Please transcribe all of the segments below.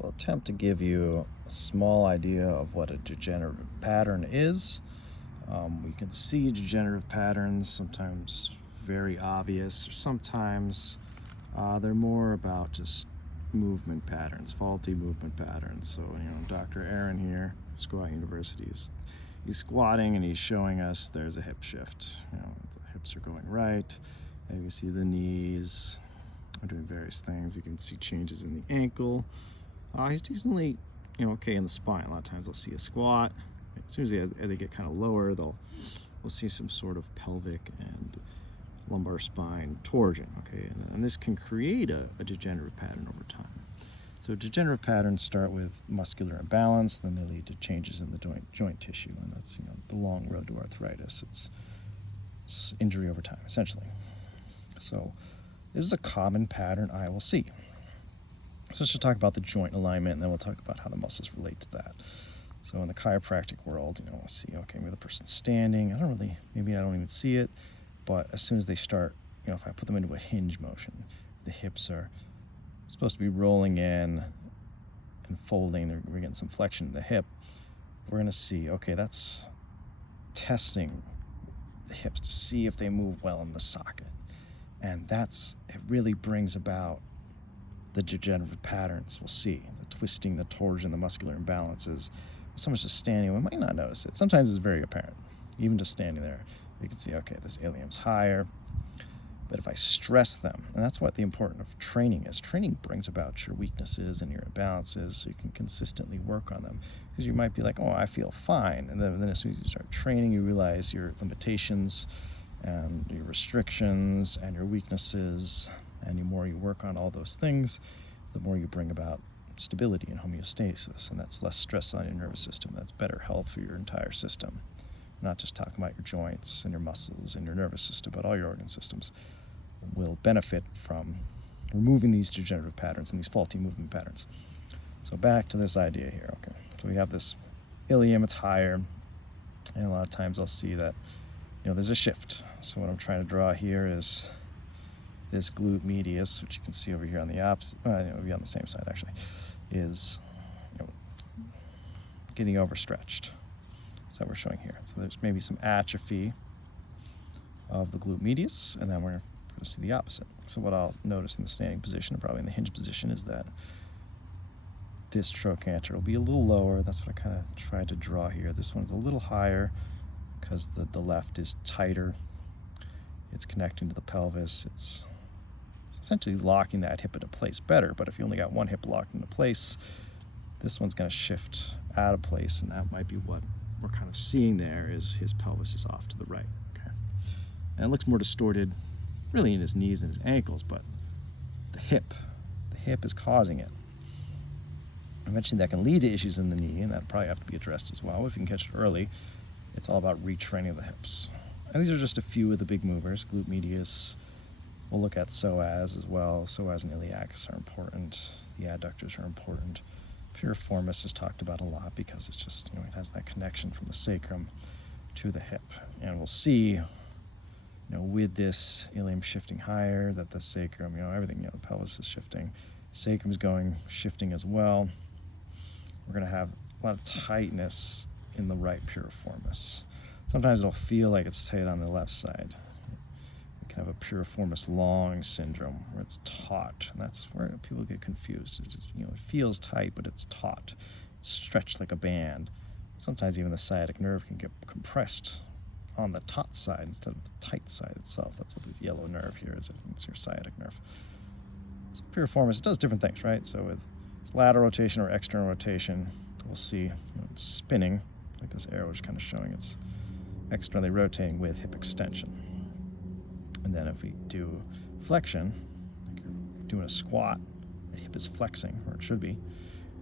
We'll attempt to give you a small idea of what a degenerative pattern is. We can see degenerative patterns, sometimes very obvious, or sometimes they're more about just movement patterns, faulty movement patterns. So, Dr. Aaron here, Squat University, he's squatting and he's showing us there's a hip shift. The hips are going right. And you can see the knees are doing various things. You can see changes in the ankle. He's decently, okay in the spine. A lot of times I'll see a squat. As soon as they get kind of lower, we'll see some sort of pelvic and lumbar spine torsion, okay? And this can create a degenerative pattern over time. So degenerative patterns start with muscular imbalance, then they lead to changes in the joint tissue, and that's the long road to arthritis. It's injury over time, essentially. So this is a common pattern I will see. So let's just talk about the joint alignment, and then we'll talk about how the muscles relate to that. So in the chiropractic world, we'll see, okay, maybe the person's standing. Maybe I don't even see it, but as soon as they start, if I put them into a hinge motion, the hips are supposed to be rolling in and folding. We're getting some flexion in the hip. We're going to see, okay, that's testing the hips to see if they move well in the socket. And it really brings about the degenerative patterns. We'll see the twisting, the torsion, the muscular imbalances. If someone's just standing, we might not notice it. Sometimes it's very apparent. Even just standing there, you can see, okay, this ilium's higher. But if I stress them, and that's what the importance of training is. Training brings about your weaknesses and your imbalances so you can consistently work on them. Because you might be like, oh, I feel fine. And then as soon as you start training, you realize your limitations and your restrictions and your weaknesses. And the more you work on all those things, the more you bring about stability and homeostasis. And that's less stress on your nervous system. That's better health for your entire system. Not just talking about your joints and your muscles and your nervous system, but all your organ systems will benefit from removing these degenerative patterns and these faulty movement patterns. So back to this idea here, okay. So we have this ilium, it's higher, and a lot of times I'll see that, there's a shift. So what I'm trying to draw here is this glute medius, which you can see over here on the opposite, it'll be on the same side actually, is getting overstretched. So we're showing here. So there's maybe some atrophy of the glute medius, and then we're going to see the opposite. So what I'll notice in the standing position, and probably in the hinge position, is that this trochanter will be a little lower. That's what I kind of tried to draw here. This one's a little higher because the left is tighter. It's connecting to the pelvis. It's essentially locking that hip into place better, but if you only got one hip locked into place, this one's going to shift out of place, and that might be what we're kind of seeing there is his pelvis is off to the right, okay? And it looks more distorted really in his knees and his ankles, but the hip is causing it. Eventually that can lead to issues in the knee, and that probably have to be addressed as well. If you can catch it early, it's all about retraining the hips. And these are just a few of the big movers. Glute medius, we'll look at psoas as well. Psoas and iliacus are important. The adductors are important. Piriformis is talked about a lot because it's just, it has that connection from the sacrum to the hip. And we'll see, with this ilium shifting higher, that the sacrum, everything, the pelvis is shifting. Sacrum is shifting as well. We're going to have a lot of tightness in the right piriformis. Sometimes it'll feel like it's tight on the left side. We can have a piriformis long syndrome where it's taut, and that's where people get confused. It feels tight, but it's taut. It's stretched like a band. Sometimes even the sciatic nerve can get compressed on the taut side instead of the tight side itself. That's what this yellow nerve here is. It's your sciatic nerve. So piriformis does different things, right? So with lateral rotation or external rotation, we'll see it's spinning, like this arrow is kind of showing it's externally rotating with hip extension. And then if we do flexion, like you're doing a squat, the hip is flexing, or it should be,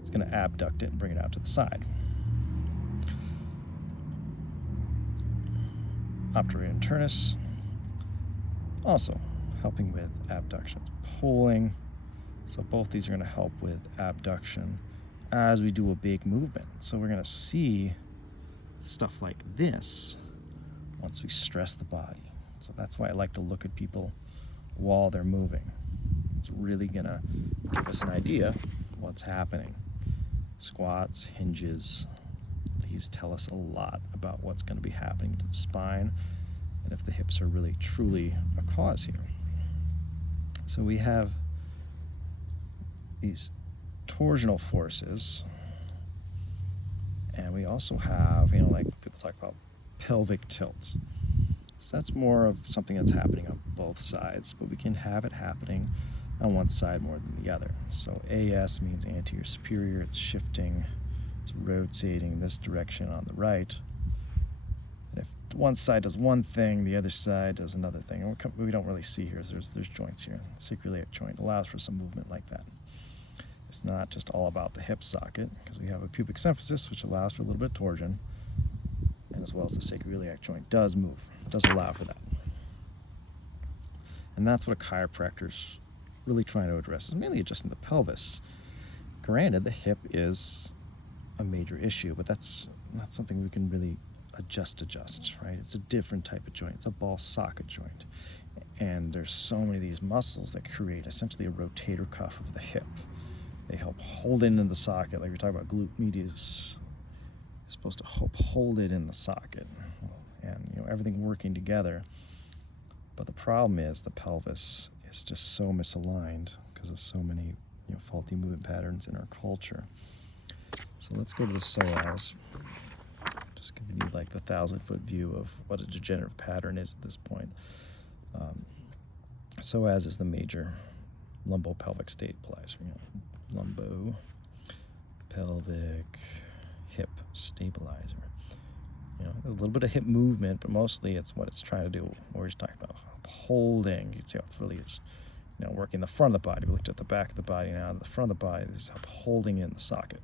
it's going to abduct it and bring it out to the side. Obturator internus, also helping with abduction, pulling. So both these are going to help with abduction as we do a big movement. So we're going to see stuff like this once we stress the body. So that's why I like to look at people while they're moving. It's really going to give us an idea of what's happening. Squats, hinges, these tell us a lot about what's going to be happening to the spine and if the hips are really truly a cause here. So we have these torsional forces, and we also have, like people talk about pelvic tilts. So that's more of something that's happening on both sides, but we can have it happening on one side more than the other. So AS means anterior superior, it's shifting, it's rotating this direction on the right. And if one side does one thing, the other side does another thing. And what we don't really see here is there's joints here. The sacroiliac joint allows for some movement like that. It's not just all about the hip socket, because we have a pubic symphysis, which allows for a little bit of torsion, and as well as the sacroiliac joint does move, does allow for that. And that's what a chiropractor's really trying to address, is mainly adjusting the pelvis. Granted, the hip is a major issue, but that's not something we can really adjust, right? It's a different type of joint. It's a ball socket joint. And there's so many of these muscles that create essentially a rotator cuff of the hip. They help hold it in the socket, like we talk about glute medius. It's supposed to help hold it in the socket, and everything working together. But the problem is the pelvis is just so misaligned because of so many faulty movement patterns in our culture. So let's go to the psoas. Just giving you like the 1,000-foot view of what a degenerative pattern is at this point. Psoas is the major lumbopelvic stabilizer. Lumbo, pelvic, hip stabilizer. A little bit of hip movement, but mostly it's what it's trying to do. We're just talking about holding. You can see how it's really just, working the front of the body. We looked at the back of the body, now the front of the body. This is holding in the socket.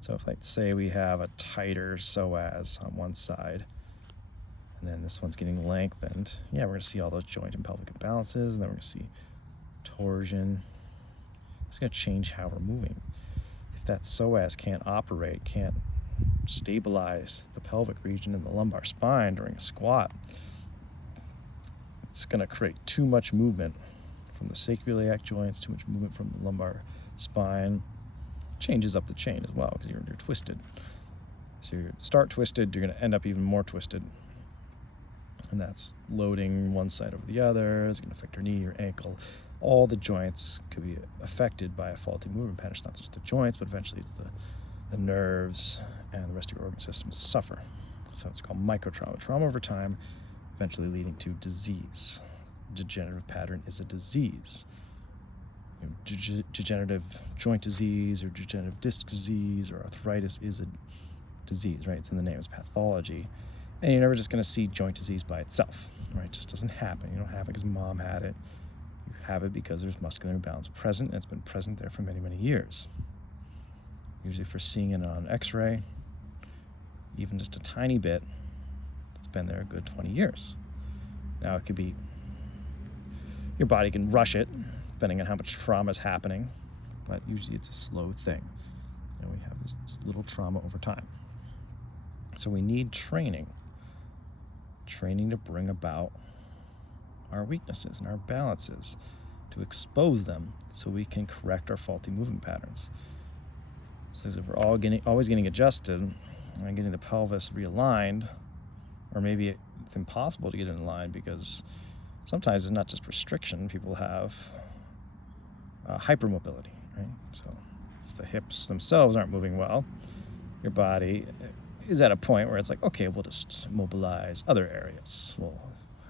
So if, say, we have a tighter psoas on one side, and then this one's getting lengthened, we're going to see all those joint and pelvic imbalances, and then we're going to see torsion. It's going to change how we're moving. If that psoas can't operate, can't stabilize the pelvic region in the lumbar spine during a squat, it's going to create too much movement from the sacroiliac joints, too much movement from the lumbar spine. Changes up the chain as well, because you're twisted. So you start twisted, you're going to end up even more twisted. And that's loading one side over the other. It's going to affect your knee, your ankle. All the joints could be affected by a faulty movement pattern. It's not just the joints, but eventually it's the nerves and the rest of your organ systems suffer. So it's called microtrauma. Trauma over time, eventually leading to disease. Degenerative pattern is a disease. Degenerative joint disease or degenerative disc disease or arthritis is a disease, right? It's in the name, it's pathology. And you're never just going to see joint disease by itself, right? It just doesn't happen. You don't have it because mom had it. You have it because there's muscular imbalance present, and it's been present there for many, many years. Usually for seeing it on x-ray, even just a tiny bit, it's been there a good 20 years. Now it could be, your body can rush it, depending on how much trauma is happening, but usually it's a slow thing. We have this little trauma over time. So we need training to bring about our weaknesses and our balances, to expose them so we can correct our faulty movement patterns. So if we're always getting adjusted and getting the pelvis realigned, or maybe it's impossible to get it in line because sometimes it's not just restriction. People have hypermobility, right? So if the hips themselves aren't moving well, your body is at a point where it's like, okay, we'll just mobilize other areas. We'll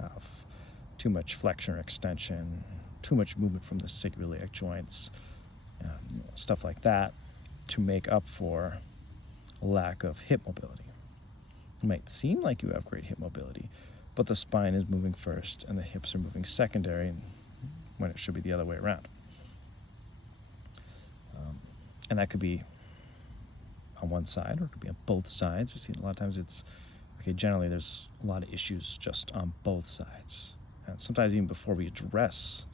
have too much flexion or extension, too much movement from the sacroiliac joints, stuff like that, to make up for a lack of hip mobility. It might seem like you have great hip mobility, but the spine is moving first and the hips are moving secondary when it should be the other way around. And that could be on one side or it could be on both sides. We see a lot of times generally there's a lot of issues just on both sides. And sometimes even before we address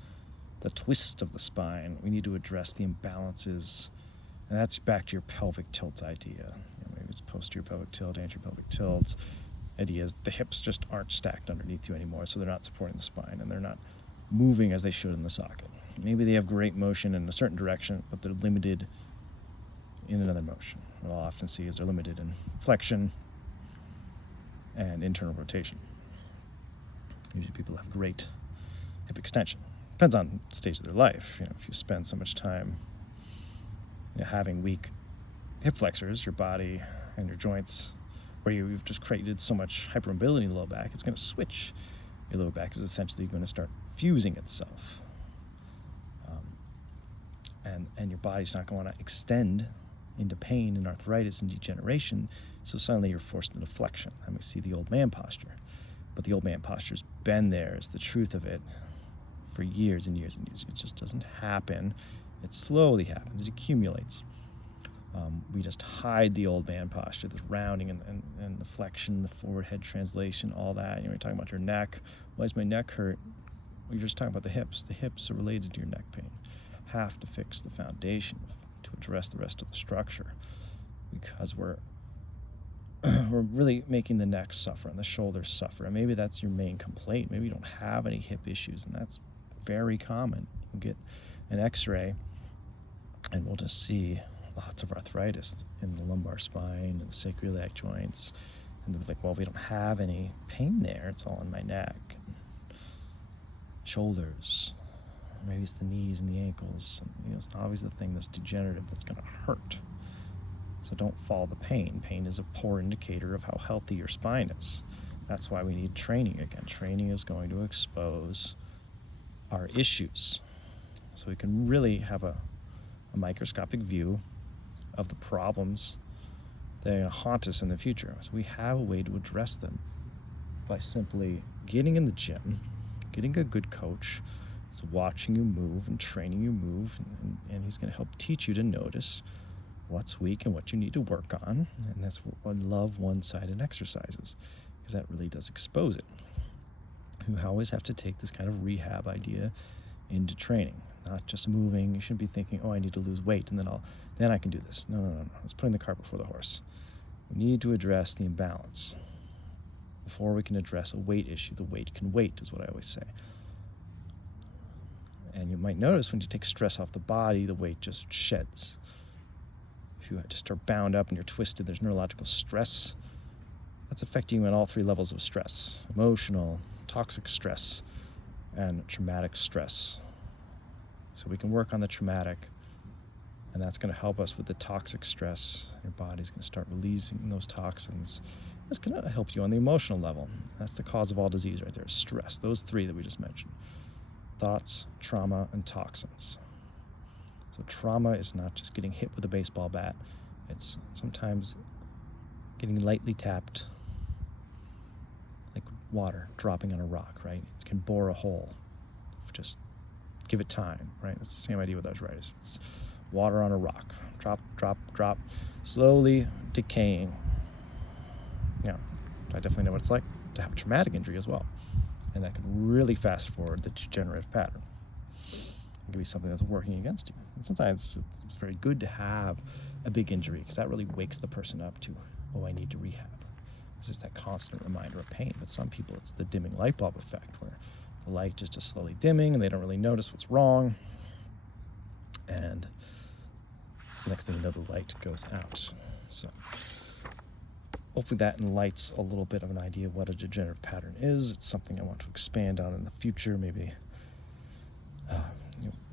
the twist of the spine, we need to address the imbalances. And that's back to your pelvic tilt idea. Maybe it's posterior pelvic tilt, anterior pelvic tilt. Idea is the hips just aren't stacked underneath you anymore, so they're not supporting the spine and they're not moving as they should in the socket. Maybe they have great motion in a certain direction, but they're limited in another motion. What I'll often see is they're limited in flexion and internal rotation. Usually people have great hip extension. Depends on the stage of their life. If you spend so much time having weak hip flexors, your body and your joints, where you've just created so much hypermobility in the low back, it's going to switch. Your low back is essentially going to start fusing itself. And your body's not going to extend into pain and arthritis and degeneration, so suddenly you're forced into flexion. And we see the old man posture. But the old man posture's been there, is the truth of it, for years and years and years. It just doesn't happen. It slowly happens. It accumulates. We just hide the old man posture, the rounding and the flexion, the forward head translation, all that. You're talking about your neck. Why does my neck hurt? Well, you're just talking about the hips. The hips are related to your neck pain. Have to fix the foundation to address the rest of the structure, because we're really making the neck suffer and the shoulders suffer. And maybe that's your main complaint. Maybe you don't have any hip issues, and that's very common. We'll get an x-ray and we'll just see lots of arthritis in the lumbar spine and the sacroiliac joints, and they're like, well, we don't have any pain there, it's all in my neck, shoulders. Maybe it's the knees and the ankles. It's not always the thing that's degenerative that's going to hurt. So don't follow the pain. Pain is a poor indicator of how healthy your spine is. That's why we need training again. Training is going to expose our issues, so we can really have a microscopic view of the problems that are going to haunt us in the future. So we have a way to address them by simply getting in the gym, getting a good coach, so watching you move and training you move, and he's going to help teach you to notice what's weak and what you need to work on. And that's what I love one-sided exercises, because that really does expose it. You always have to take this kind of rehab idea into training, not just moving. You shouldn't be thinking, oh, I need to lose weight and then I can do this. No. Let's put the cart before the horse. We need to address the imbalance before we can address a weight issue. The weight can wait, is what I always say. And you might notice when you take stress off the body, the weight just sheds. If you just are bound up and you're twisted, there's neurological stress. That's affecting you on all three levels of stress: emotional, toxic stress, and traumatic stress. So we can work on the traumatic, and that's going to help us with the toxic stress. Your body's going to start releasing those toxins. That's going to help you on the emotional level. That's the cause of all disease right there: stress. Those three that we just mentioned: thoughts, trauma, and toxins. So trauma is not just getting hit with a baseball bat. It's sometimes getting lightly tapped, like water dropping on a rock, right? It can bore a hole. Just give it time, right? That's the same idea with arthritis. It's water on a rock. Drop, drop, drop, slowly decaying. I definitely know what it's like to have a traumatic injury as well. And that can really fast forward the degenerative pattern. It could be something that's working against you. And sometimes it's very good to have a big injury, because that really wakes the person up to, oh, I need to rehab. It's just that constant reminder of pain. But some people, it's the dimming light bulb effect, where the light is just slowly dimming and they don't really notice what's wrong. And the next thing you know, the light goes out. So hopefully that enlightens a little bit of an idea of what a degenerative pattern is. It's something I want to expand on in the future, maybe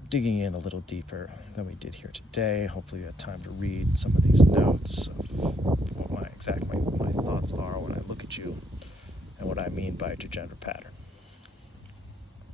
digging in a little deeper than we did here today. Hopefully you had time to read some of these notes of what my thoughts are when I look at you and what I mean by a degenerative pattern.